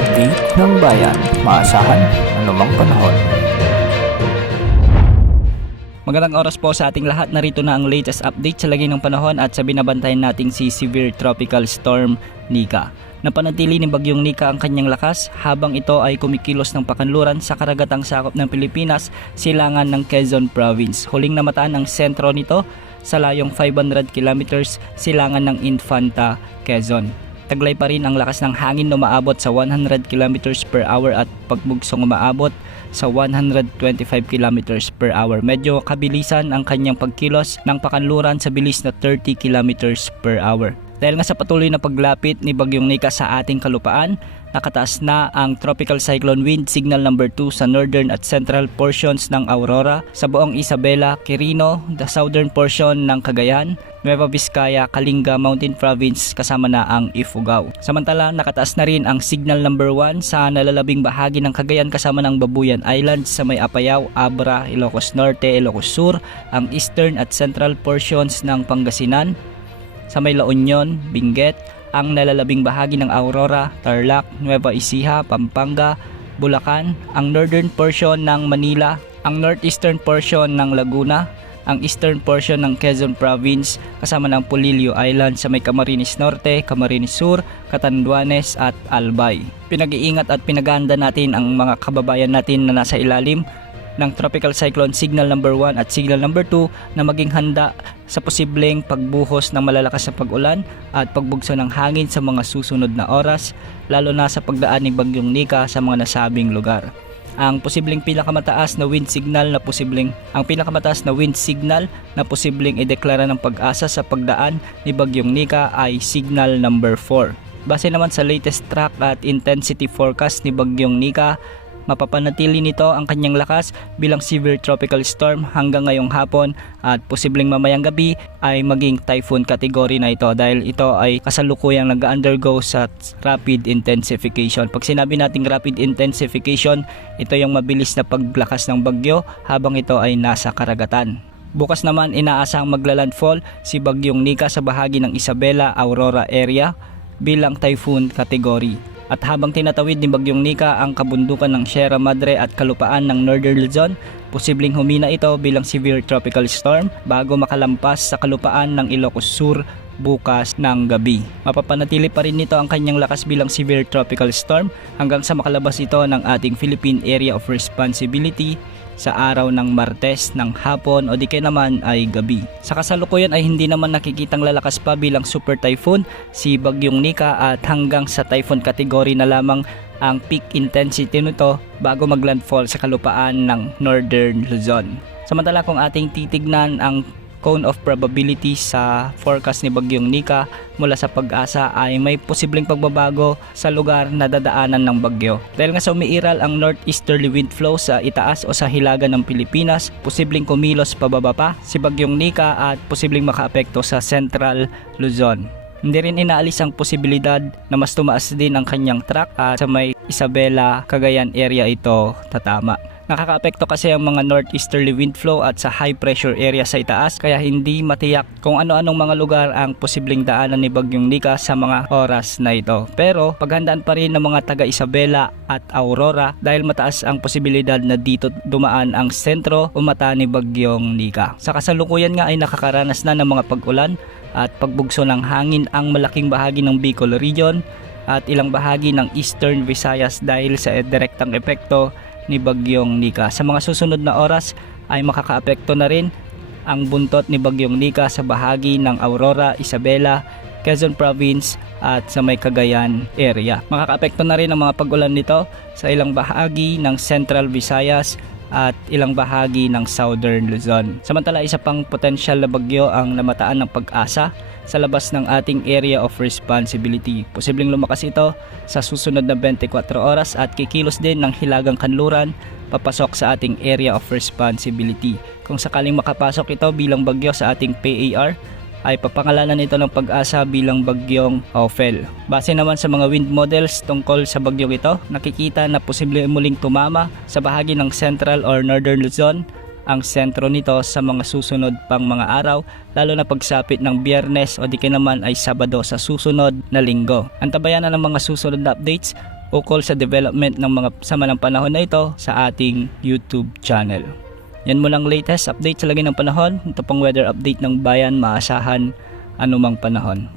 update ng bayan, maasahan anumang panahon. Magandang oras po sa ating lahat. Narito na ang latest update sa lagay ng panahon at sa binabantayan nating si Severe Tropical Storm Nika. Napanatili ni Bagyong Nika ang kanyang lakas habang ito ay kumikilos ng pakanluran sa karagatang sakop ng Pilipinas, silangan ng Quezon Province. Huling namataan ang sentro nito sa layong 500 kilometers silangan ng Infanta, Quezon. Taglay pa rin ang lakas ng hangin na umaabot sa 100 kilometers per hour at pagbugsong umaabot sa 125 kilometers per hour. Medyo kabilisan ang kanyang pagkilos ng pakanluran sa bilis na 30 kilometers per hour. Dahil nga sa patuloy na paglapit ni Bagyong Nika sa ating kalupaan, nakataas na ang Tropical Cyclone Wind Signal number 2 sa northern at central portions ng Aurora, sa buong Isabela, Quirino, the southern portion ng Cagayan, Nueva Vizcaya, Kalinga Mountain Province kasama na ang Ifugao. Samantala, nakataas na rin ang Signal number 1 sa nalalabing bahagi ng Cagayan kasama ng Babuyan Islands sa may Apayao, Abra, Ilocos Norte, Ilocos Sur, ang eastern at central portions ng Pangasinan, sa may La Union, Benguet, ang nalalabing bahagi ng Aurora, Tarlac, Nueva Ecija, Pampanga, Bulacan, ang northern portion ng Manila, ang northeastern portion ng Laguna, ang eastern portion ng Quezon Province kasama ng Polillo Island sa may Camarines Norte, Camarines Sur, Catanduanes at Albay. Pinag-iingat at pinaganda natin ang mga kababayan natin na nasa ilalim ng Tropical Cyclone Signal number 1 at Signal number 2 na maging handa sa posibleng pagbuhos ng malalakas na pag-ulan at pagbugso ng hangin sa mga susunod na oras, lalo na sa pagdaan ni Bagyong Nika sa mga nasabing lugar. Ang pinakamataas na wind signal na posibleng ideklara ng pag-asa sa pagdaan ni Bagyong Nika ay Signal number 4. Base naman sa latest track at intensity forecast ni Bagyong Nika, mapapanatili nito ang kanyang lakas bilang severe tropical storm hanggang ngayong hapon at posibleng mamayang gabi ay maging typhoon category na ito dahil ito ay kasalukuyang nag-undergo sa rapid intensification. Pag sinabi nating rapid intensification, ito yung mabilis na paglakas ng bagyo habang ito ay nasa karagatan. Bukas naman inaasang maglalandfall si Bagyong Nika sa bahagi ng Isabela, Aurora area bilang typhoon category. At habang tinatawid ni Bagyong Nika ang kabundukan ng Sierra Madre at kalupaan ng Northern Luzon, posibleng humina ito bilang severe tropical storm bago makalampas sa kalupaan ng Ilocos Sur bukas ng gabi. Mapapanatili pa rin nito ang kanyang lakas bilang severe tropical storm hanggang sa makalabas ito ng ating Philippine Area of Responsibility sa araw ng Martes ng hapon o di kaya naman ay gabi. Sa kasalukuyan ay hindi naman nakikitang lalakas pa bilang super typhoon si Bagyong Nika at hanggang sa typhoon category na lamang ang peak intensity nito bago maglandfall sa kalupaan ng Northern Luzon. Samantala kung ating titignan ang cone of probability sa forecast ni Bagyong Nika mula sa Pag-asa ay may posibleng pagbabago sa lugar na dadaanan ng bagyo. Dahil nga sa umiiral ang northeasterly wind flow sa itaas o sa hilaga ng Pilipinas, posibleng kumilos pababa pa si Bagyong Nika at posibleng makaapekto sa Central Luzon. Hindi rin inaalis ang posibilidad na mas tumaas din ang kanyang track at sa may Isabela, Cagayan area ito tatama. Nakakaapekto kasi ang mga northeasterly wind flow at sa high pressure area sa itaas kaya hindi matiyak kung ano-anong mga lugar ang posibleng daanan ni Bagyong Nika sa mga oras na ito. Pero paghandaan pa rin ng mga taga Isabela at Aurora dahil mataas ang posibilidad na dito dumaan ang sentro o mata ni Bagyong Nika. Sa kasalukuyan nga ay nakakaranas na ng mga pag-ulan at pagbugso ng hangin ang malaking bahagi ng Bicol region at ilang bahagi ng Eastern Visayas dahil sa direktang epekto ni Bagyong Nika. Sa mga susunod na oras ay makakaapekto na rin ang buntot ni Bagyong Nika sa bahagi ng Aurora, Isabela, Quezon Province at sa may Cagayan area. Makakaapekto na rin ang mga pag-ulan nito sa ilang bahagi ng Central Visayas at ilang bahagi ng Southern Luzon. Samantala isa pang potensyal na bagyo ang namataan ng Pag-asa sa labas ng ating area of responsibility. Posibleng lumakas ito sa susunod na 24 oras at kikilos din ng hilagang kanluran papasok sa ating area of responsibility. Kung sakaling makapasok ito bilang bagyo sa ating PAR, ay papangalanan ito ng Pag-asa bilang Bagyong Ophel. Base naman sa mga wind models tungkol sa bagyong ito, nakikita na posible muling tumama sa bahagi ng Central or Northern Luzon ang sentro nito sa mga susunod pang mga araw, lalo na pagsapit ng Biyernes o di kaya naman ay Sabado sa susunod na linggo. Antabayan na ng mga susunod na updates ukol sa development ng mga sama ng panahon na ito sa ating YouTube channel. Yan muna ang latest update sa lagay ng panahon. Ito pang weather update ng bayan, maasahan anumang panahon.